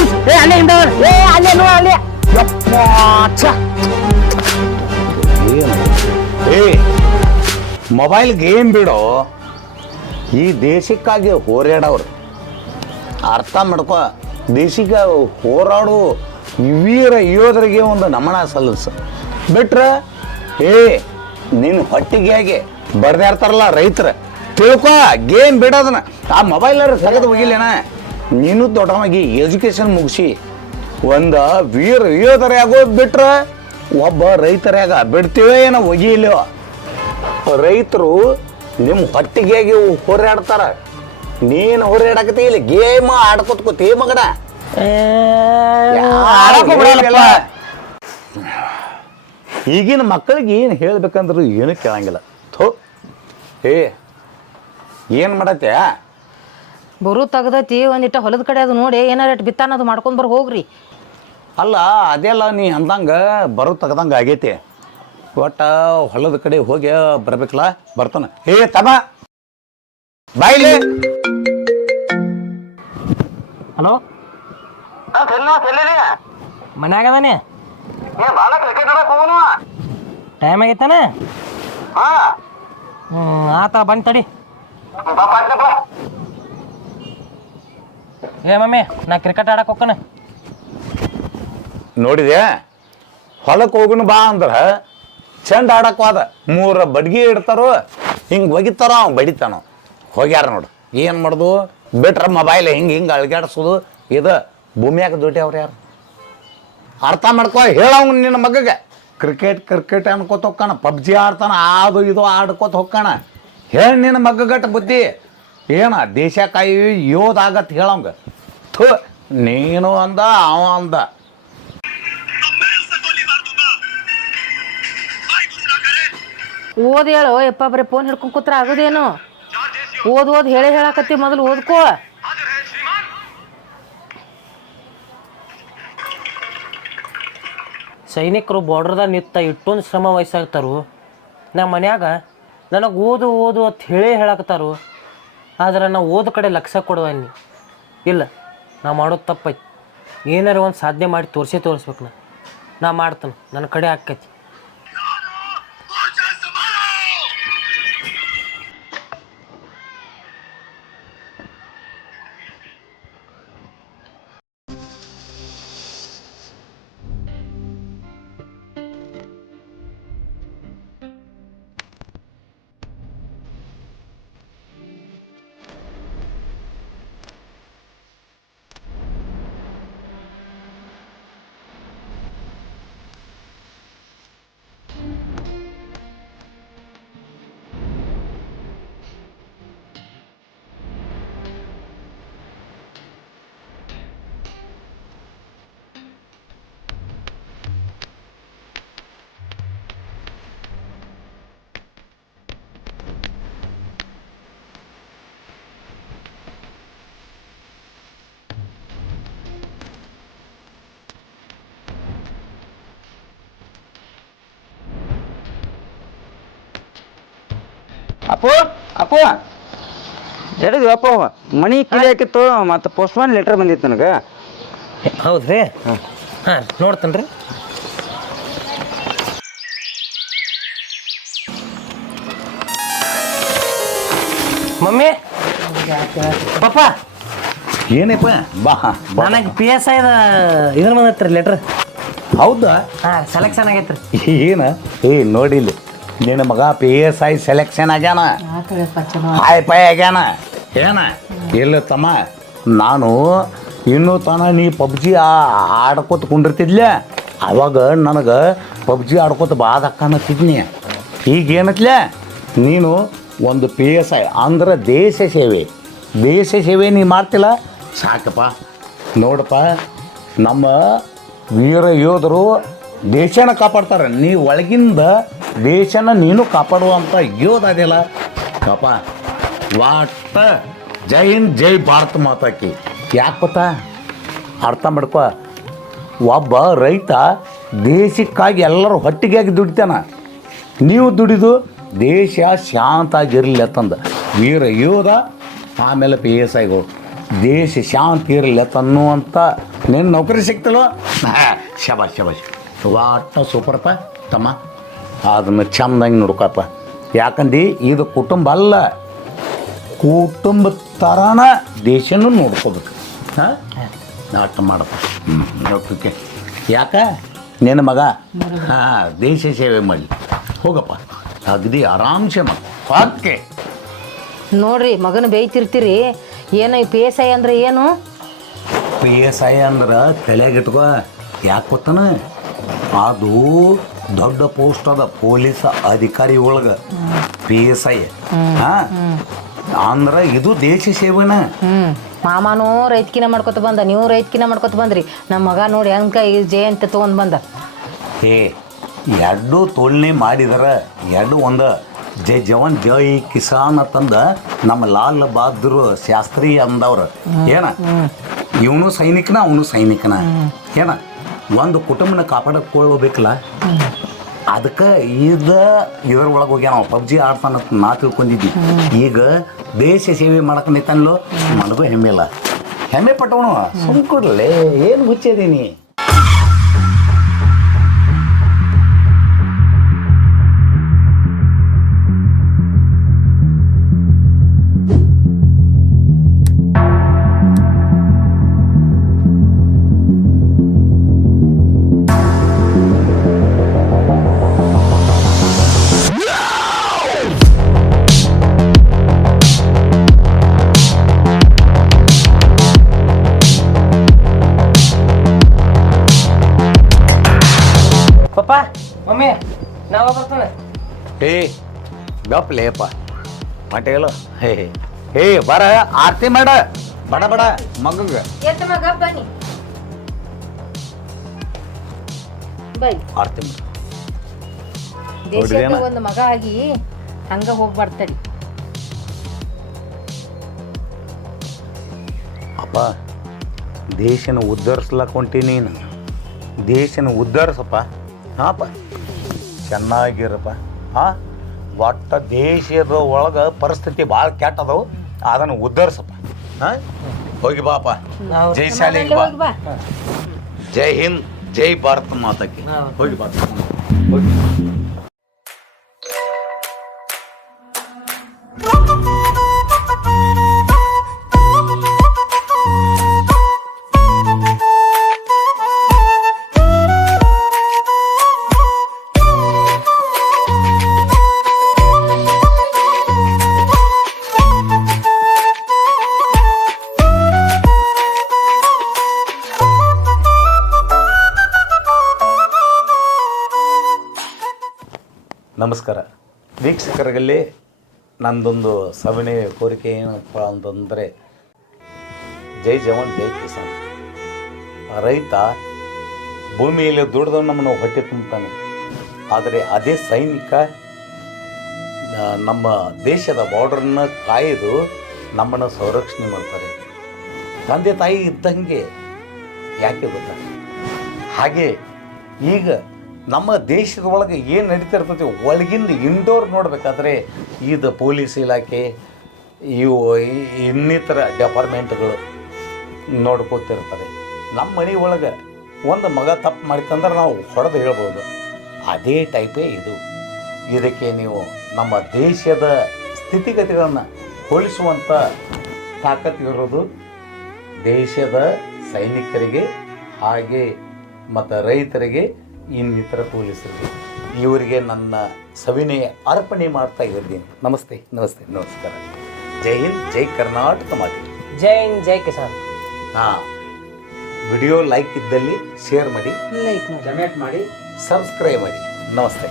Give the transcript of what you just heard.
ಕುಂಸ್ ಏ ಅಲ್ಲೇ ಹಿಂದ ಏ ಅಲ್ಲೇ ನೋ ಅಲ್ಲೇ ಯಪ್ಪ ಏನು ಏ ಮೊಬೈಲ್ ಗೇಮ್ ಬಿಡೋ ಈ ದೇಶಕ್ಕಾಗಿ ಹೋರಾಡೋರು ಅರ್ಥ ಮಾಡ್ಕೊ ದೇಶಕ್ಕೆ ಹೋರಾಡು ವೀರ ಯೋಧರಿಗೆ ಒಂದು ನಮನ ಸಲ್ಲಿಸ ಬಿಟ್ರೆ ಏ ನಿನ್ನ ಹೊಟ್ಟಿಗೆ ಹೇಗೆ ಬರ್ದೇ ಇರ್ತಾರಲ್ಲ ರೈತರ ತಿಳ್ಕೊ ಗೇಮ್ ಬಿಡೋದನ್ನ ಆ ಮೊಬೈಲರ ತೆಗೆದು ಹೋಗಿಲ್ಲೇನ ನೀನು ದೊಡ್ಡವಾಗಿ ಎಜುಕೇಶನ್ ಮುಗಿಸಿ ಒಂದು ವೀರ ಯೋಧರೇ ಆಗೋದು ಬಿಟ್ರೆ ಒಬ್ಬ ರೈತರಾಗ ಬಿಡ್ತೀವೋ ಏನೋ ಒಗಿಯಿಲ್ಲೋ ರೈತರು ನಿಮ್ಮ ಹೊಟ್ಟಿಗೆ ಹೋರಾಡ್ತಾರ ನೀನು ಹೋರಾಡಕತ್ತಿ ಇಲ್ಲಿ ಗೇಮ್ ಆಡ್ಕೊತ್ಕೋತಿ ಮಗನ ಈಗಿನ ಮಕ್ಕಳಿಗೆ ಏನು ಹೇಳ್ಬೇಕಂದ್ರು ಏನು ಕೇಳಂಗಿಲ್ಲ ಥೋ ಏ ಏನು ಮಾಡತ್ತೆ ಬರು ತೆಗ್ದೈತಿ ಒಂದಿಟ್ಟ ಹೊಲದ ಕಡೆ ಅದು ನೋಡಿ ಏನಾರ ಬಿತ್ತಾನದು ಮಾಡ್ಕೊಂಡ್ ಬರ್ ಹೋಗ್ರಿ ಅಲ್ಲ ಅದೆಲ್ಲ ನೀ ಅಂದಂಗೆ ಬರೋ ತೆಗ್ದಂಗೆ ಆಗೈತಿ ಒಟ್ಟ ಹೊಲದ ಕಡೆ ಹೋಗಿ ಬರ್ಬೇಕಲ್ಲ ಬರ್ತಾನ ಏ ತಮ್ಮ ಬಾಯಿಲೆ ಹಲೋ ಮನ್ಯಾಗ ಅದಾನೆ ಟೈಮ್ ಆಗೈತಾನ ಆತ ಬಂದು ತಡಿ ಏ ಮಮ್ಮಿ ನಾ ಕ್ರಿಕೆಟ್ ಆಡಕ್ಕೆ ಹೋಗ್ತಾನೆ ನೋಡಿದೆ ಹೊಲಕ್ಕೆ ಹೋಗುನು ಬಾ ಅಂದ್ರೆ ಚೆಂಡ ಆಡಕ್ಕೆ ಹೋದ 3 ಬಡ್ಗಿ ಇಡ್ತಾರೋ ಹಿಂಗೆ ಒಗಿತಾರೋ ಅವ್ನು ಬಡಿತಾನೋ ಹೋಗ್ಯಾರ ನೋಡು ಏನು ಮಾಡೋದು ಬಿಟ್ರೆ ಮೊಬೈಲ್ ಹಿಂಗೆ ಅಳ್ಗಾಡ್ಸೋದು ಇದು ಭೂಮಿಯಾಗ ದುಡ್ಡು ಅವ್ರು ಯಾರು ಅರ್ಥ ಮಾಡ್ಕೊ ಹೇಳವ್ ನಿನ್ನ ಮಗಗೆ ಕ್ರಿಕೆಟ್ ಅನ್ಕೋತ ಹೋಗ್ಕಣ ಪಬ್ಜಿ ಆಡ್ತಾನ ಅದು ಇದು ಆಡ್ಕೋತ ಹೋಗ್ಕಣ ಹೇಳಿ ನಿನ್ನ ಮಗ್ಗಗಟ್ಟ ಬುದ್ಧಿ ಏನ ದೇಶ ಕಾಯಿ ಯೋಧ ಆಗತ್ತೆ ಹೇಳವಂಗ ಥು ನೀನು ಅಂದ ಅವ ಅಂದ ಓದ್ ಹೇಳು ಯಪ್ಪ ಬರೀ ಫೋನ್ ಹಿಡ್ಕೊಂಡ್ ಕೂತ್ರ ಆಗೋದೇನು ಓದ್ ಹೇಳಕತ್ತಿ ಮೊದಲು ಓದ್ಕೋ ಸೈನಿಕರು ಬಾರ್ಡ್ರದಾಗ ನಿಂತ ಇಟ್ಟೊಂದು ಶ್ರಮ ವಹಿಸಾಗ್ತಾರು ನಮ್ಮ ಮನ್ಯಾಗ ನನಗೆ ಓದು ಅಂತ ಹೇಳಕತ್ತಾರು ಆದ್ರೆ ನಾವು ಓದ ಕಡೆ ಲಕ್ಷ್ಯ ಕೊಡುವಲ್ಲಿ ಇಲ್ಲ ನಾ ಮಾಡೋದು ತಪ್ಪೈತಿ ಏನಾರ ಒಂದು ಸಾಧನೆ ಮಾಡಿ ತೋರಿಸ್ಬೇಕು ನಾ ಮಾಡ್ತಾನೆ ನನ್ನ ಕಡೆ ಆಕ್ಕೈತಿ ಅಪ್ಪೋ ಹೇಳಿದ್ವಿ ಅಪ್ಪ ಮನಿ ಕಿಲಿ ಹಾಕಿತ್ತು ಮತ್ತು ಪೋಸ್ಟ್ಮ್ಯಾನ್ ಲೆಟರ್ ಬಂದಿತ್ತು ನನಗೆ ಹೌದ್ರಿ ಹಾಂ ನೋಡ್ತೇನೆ ರೀ ಮಮ್ಮಿ ಪಪ್ಪ ಏನಪ್ಪ ಬಾ ನನಗೆ PSI ಇದ್ರ ಬಂದೈತ್ರಿ ಲೆಟ್ರ್ ಹೌದಾ ಹಾಂ ಸೆಲೆಕ್ಷನ್ ಆಗೈತ್ರಿ ಏನ ಏ ನೋಡಿಲ್ಲ ನಿನ್ನ ಮಗ PSI ಸೆಲೆಕ್ಷನ್ ಆಗ್ಯಾನ ಹಾಯ್ ಪಾಯ್ ಆಗ್ಯಾನ ಏನ ಇಲ್ಲ ತಮ್ಮ ನಾನು ಇನ್ನೂ ತನ ನೀ ಪಬ್ಜಿ ಆಡ್ಕೋತ ಕುಂಡಿರ್ತಿದ್ಲೆ ಅವಾಗ ನನಗೆ ಪಬ್ಜಿ ಆಡ್ಕೋತ ಬಾದಕ್ಕನತ್ತಿದ್ನಿ ಈಗೇನತ್ಲೆ ನೀನು ಒಂದು PSI ಅಂದ್ರೆ ದೇಶ ಸೇವೆ ನೀ ಮಾಡ್ತಿಲ್ಲ ಸಾಕಪ್ಪ ನೋಡಪ್ಪ ನಮ್ಮ ವೀರ ಯೋಧರು ದೇಶನ ಕಾಪಾಡ್ತಾರೆ ನೀ ಒಳಗಿಂದ ದೇಶನ ನೀನು ಕಾಪಾಡುವಂಥ ಯೋಧ ಅದೆಲ್ಲ ಕಪ ವಾಟ ಜೈ ಹಿಂದ್ ಜೈ ಭಾರತ ಮಾತಾಕಿ ಯಾಕೆ ಗೊತ್ತಾ ಅರ್ಥ ಮಾಡ್ಕೊ ಒಬ್ಬ ರೈತ ದೇಶಕ್ಕಾಗಿ ಎಲ್ಲರೂ ಹೊಟ್ಟಿಗೆಯಾಗಿ ದುಡಿತಾನ ನೀವು ದುಡಿದು ದೇಶ ಶಾಂತ ಆಗಿರಲಿ ಅಂತಂದು ವೀರ ಯೋಧ ಆಮೇಲೆ PSIಗಳು ದೇಶ ಶಾಂತಿ ಇರಲಿ ಅನ್ನುವಂಥ ನಿನ್ನ ನೌಕರಿ ಸಿಕ್ತಲ್ಲೋ ಶಬಾಷ್ ಶಬಾಷ್ ವಾಟ ಸೂಪರಪ್ಪ ತಮ್ಮ. ಅದನ್ನು ಚಂದಂಗೆ ನೋಡ್ಕಪ್ಪ. ಯಾಕಂದು ಇದು ಕುಟುಂಬ ಅಲ್ಲ, ಕುಟುಂಬ ಥರನ ದೇಶನೂ ನೋಡ್ಕೋಬೇಕು. ಹಾಂ ನಾಟ ಮಾಡಪ್ಪ. ಓಕೆ. ಯಾಕೆ ನಿನ್ನ ಮಗ ಹಾಂ ದೇಶ ಸೇವೆ ಮಾಡಲಿ. ಹೋಗಪ್ಪ ಅಗದಿ ಆರಾಮ್ಸೆ ಮಾಡಿ. ಓಕೆ ನೋಡ್ರಿ ಮಗನ ಬೇಯ್ತಿರ್ತೀರಿ. ಏನೋ ಈ ಪಿ ಎಸ್ ಐ ಅಂದ್ರೆ ಏನು? ಪಿ ಎಸ್ ಐ ಅಂದ್ರೆ ತಲೆಗಿಟ್ಕೋ. ಯಾಕೆ ಗೊತ್ತಾನ, ಅದು ದೊಡ್ಡ ಪೋಸ್ಟ್ ಅದ ಪೊಲೀಸ್ ಅಧಿಕಾರಿ ಒಳಗೆ ಪಿ ಎಸ್ ಐ. ಹಾಂ ಅಂದ್ರೆ ಇದು ದೇಶ ಸೇವೆನ. ಮಾಮನೂ ರೈತಕಿನ ಮಾಡ್ಕೊತ ಬಂದ, ನೀವು ರೈತಕಿನ ಮಾಡ್ಕೊತ ಬಂದ್ರಿ. ನಮ್ಮ ಮಗ ನೋಡಿ ಹೆಂಗ ಈ ಜೆ ಅಂತ ತೊಗೊಂಡು ಬಂದ. ಏ ಎರಡು ತುಲನೆ ಮಾಡಿದಾರ, ಎರಡು ಒಂದು ಜೈ ಜವಾನ್ ಜೈ ಕಿಸಾನ್ ಅಂತಂದ ನಮ್ಮ ಲಾಲ್ ಬಹದ್ದೂರ್ ಶಾಸ್ತ್ರಿ ಅಂದವ್ರು. ಏನ ಇವನು ಸೈನಿಕನ ಅವನು ಸೈನಿಕನ. ಏನ ಒಂದು ಕುಟುಂಬನ ಕಾಪಾಡಕೊಳ್ಳಬೇಕಲ್ಲ, ಅದಕ್ಕೆ ಇದ್ರೊಳಗೆ ಹೋಗ್ಯ ನಾವು ಪಬ್ಜಿ ಆಡ್ತಾನ ನಾ ತಿಳ್ಕೊಂಡಿದ್ವಿ. ಈಗ ದೇಶ ಸೇವೆ ಮಾಡಕ್ಕೆ ನಿಂತನ್ಲೋ ನನಗೂ ಹೆಮ್ಮೆ ಇಲ್ಲ. ಹೆಮ್ಮೆ ಪಟ್ಟವನು ಸುಮ್ ಕೊಡ್ಲೇ ಏನು ಹುಚ್ಚಿದೀನಿ. ಪಪ್ಪ ಮಮ್ಮಿ ನಾವು ಬರ್ತಾನೆ. ಹೇ ಗಪ್ಲೇಪ ಮಟೇಲ. ಹೇ ಹೇ ಬರ ಆರತಿ ಮಾಡ ಬಡ ಬಡ ಮಗಂಗ ಬನ್ನಿ ಬೈ. ಆರತಿ ಮಾಡ. ದೇಶದ ಒಂದು ಮಗ ಆಗಿ ಹಂಗ ಹೋಗ್ಬಾರ್ದಡಿ. ಅಪ್ಪ ದೇಶನ ಉದ್ಧರಿಸ್ಲಕ್ಕ ಹೊಂಟಿ ನೀನು. ದೇಶನ ಉದ್ಧರಿಸಪ್ಪ. ಹಾಂಪ್ಪ ಚೆನ್ನಾಗಿರಪ್ಪ. ಹಾಂ ಒಟ್ಟ ದೇಶದ ಒಳಗೆ ಪರಿಸ್ಥಿತಿ ಭಾಳ ಕೆಟ್ಟದವು, ಅದನ್ನು ಉದ್ಧರಿಸಪ್ಪ. ಹಾಂ ಹೋಗಿ ಬಾಪ. ಜೈ ಶಾಲೆಗೆ ಬಾ. ಜೈ ಹಿಂದ್ ಜೈ ಭಾರತ ಮಾತಾಕಿ. ಹೋಗಿ ಬಾ ಹೋಗಿ. ನಮಸ್ಕಾರ ವೀಕ್ಷಕರಲ್ಲಿ. ನಂದೊಂದು ಸವಿನಯ ಕೋರಿಕೆ ಏನಪ್ಪ ಅಂತಂದರೆ, ಜೈ ಜವಾನ್ ಜೈ ಕಿಸಾನ್. ರೈತ ಭೂಮಿಯಲ್ಲಿ ದುಡಿದು ನಮ್ಮನ್ನು ಹೊಟ್ಟೆ ತುಂಬುತ್ತಾನೆ. ಆದರೆ ಅದೇ ಸೈನಿಕ ನಮ್ಮ ದೇಶದ ಬಾರ್ಡ್ರನ್ನ ಕಾಯ್ದು ನಮ್ಮನ್ನು ಸಂರಕ್ಷಣೆ ಮಾಡ್ತಾರೆ. ತಂದೆ ತಾಯಿ ಇದ್ದಂಗೆ. ಯಾಕೆ ಗೊತ್ತಾ? ಹಾಗೆ ಈಗ ನಮ್ಮ ದೇಶದ ಒಳಗೆ ಏನು ನಡೀತಾ ಇರ್ತೈತಿ ಒಳಗಿಂದ ಇಂಡೋರ್ ನೋಡಬೇಕಾದ್ರೆ ಇದು ಪೊಲೀಸ್ ಇಲಾಖೆ, ಇವು ಇನ್ನಿತರ ಡೆಪಾರ್ಟ್ಮೆಂಟ್ಗಳು ನೋಡ್ಕೋತಿರ್ತಾರೆ. ನಮ್ಮ ಮನೆ ಒಳಗೆ ಒಂದು ಮಗ ತಪ್ಪು ಮಾಡಿತಂದ್ರೆ ನಾವು ಹೊಡೆದು ಹೇಳ್ಬೋದು. ಅದೇ ಟೈಪೇ ಇದು. ಇದಕ್ಕೆ ನೀವು ನಮ್ಮ ದೇಶದ ಸ್ಥಿತಿಗತಿಗಳನ್ನು ಹೋಲಿಸುವಂಥ ತಾಕತ್ತಿರೋದು ದೇಶದ ಸೈನಿಕರಿಗೆ, ಹಾಗೆ ಮತ್ತು ರೈತರಿಗೆ, ಇನ್ನಿತರ ಪೊಲೀಸರಿಗೆ. ಇವರಿಗೆ ನನ್ನ ಸವಿನಯ ಅರ್ಪಣೆ ಮಾಡ್ತಾ ಇದ್ದೀನಿ. ನಮಸ್ತೆ ನಮಸ್ತೆ ನಮಸ್ಕಾರ. ಜೈ ಹಿಂದ್ ಜೈ ಕರ್ನಾಟಕ ಮಾತೆ. ಜೈ ಹಿಂದ್ ಜೈ ಕಿಸಾನ್. ಹಾಂ, ವಿಡಿಯೋ ಲೈಕ್ ಇದ್ದಲ್ಲಿ ಶೇರ್ ಮಾಡಿ, ಲೈಕ್ ಮಾಡಿ, ಕಮೆಂಟ್ ಮಾಡಿ, ಸಬ್ಸ್ಕ್ರೈಬ್ ಮಾಡಿ. ನಮಸ್ತೆ.